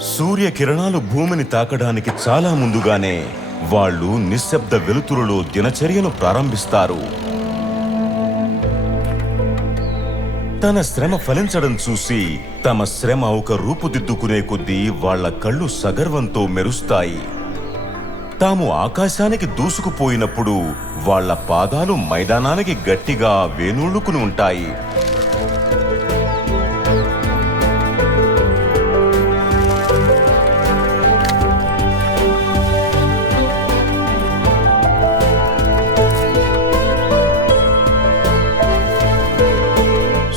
సూర్యకిరణాలు భూమిని తాకడానికి చాలా ముందుగానే వాళ్ళు నిశ్శబ్ద వెలుతురులో దినచర్యను ప్రారంభిస్తారు. తన శ్రమ ఫలించడం చూసి తమ శ్రమ ఒక రూపుదిద్దుకునే కొద్దీ వాళ్ల కళ్ళు సగర్వంతో మెరుస్తాయి. తాము ఆకాశానికి దూసుకుపోయినప్పుడు వాళ్ల పాదాలు మైదానానికి గట్టిగా వేనూళ్ళుకుని ఉంటాయి.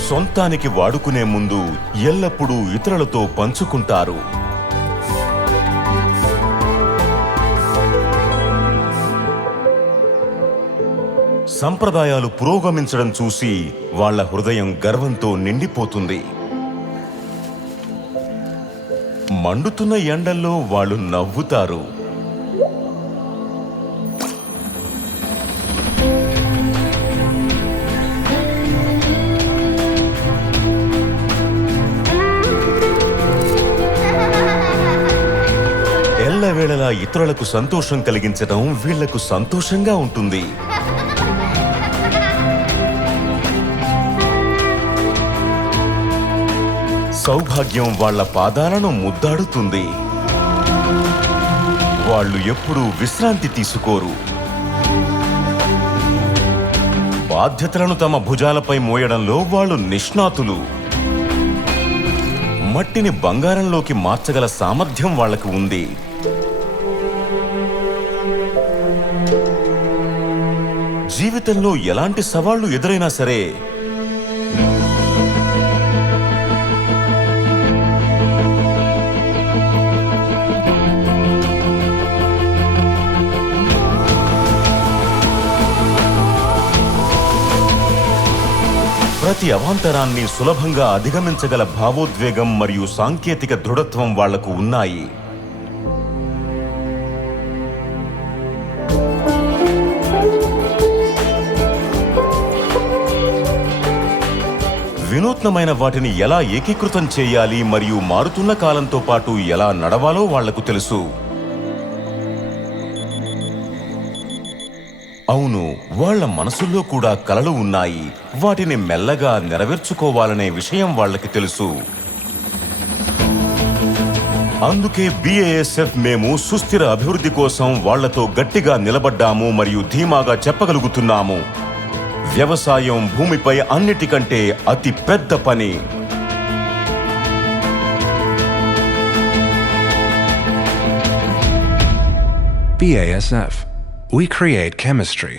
సొంతానికి వాడుకునే ముందు ఎల్లప్పుడూ ఇతరులతో పంచుకుంటారు. సంప్రదాయాలు పురోగమించడం చూసి వాళ్ళ హృదయం గర్వంతో నిండిపోతుంది. మండుతున్న ఎండల్లో వాళ్ళు నవ్వుతారు. ఎల్లవేళలా ఇతరులకు సంతోషం కలిగించడం వీళ్లకు సంతోషంగా ఉంటుంది. సౌభాగ్యం వాళ్ల పాదాలను ముద్దాడుతుంది. వాళ్ళు ఎప్పుడూ విశ్రాంతి తీసుకోరు. బాధ్యతలను తమ భుజాలపై మోయడంలో వాళ్ళు నిష్ణాతులు. మట్టిని బంగారంలోకి మార్చగల సామర్థ్యం వాళ్లకు ఉంది. జీవితంలో ఎలాంటి సవాళ్లు ఎదురైనా సరే ప్రతి అవాంతరాన్ని సులభంగా అధిగమించగల భావోద్వేగం మరియు సాంకేతిక దృఢత్వం వాళ్లకు ఉన్నాయి. వినూత్నమైన వాటిని ఎలా ఏకీకృతం చేయాలి మరియు మారుతున్న కాలంతో పాటు ఎలా నడవాలో వాళ్లకు తెలుసు. అవును, వాళ్ల మనసుల్లో కూడా కలలు ఉన్నాయి. వాటిని మెల్లగా నెరవేర్చుకోవాలనే విషయం వాళ్లకి తెలుసు. అందుకే BASF మేము సుస్థిర అభివృద్ధి కోసం వాళ్లతో గట్టిగా నిలబడ్డాము మరియు ధీమాగా చెప్పగలుగుతున్నాము, వ్యవసాయం భూమిపై అన్నిటికంటే అతి పెద్ద పని. BASF. We create chemistry.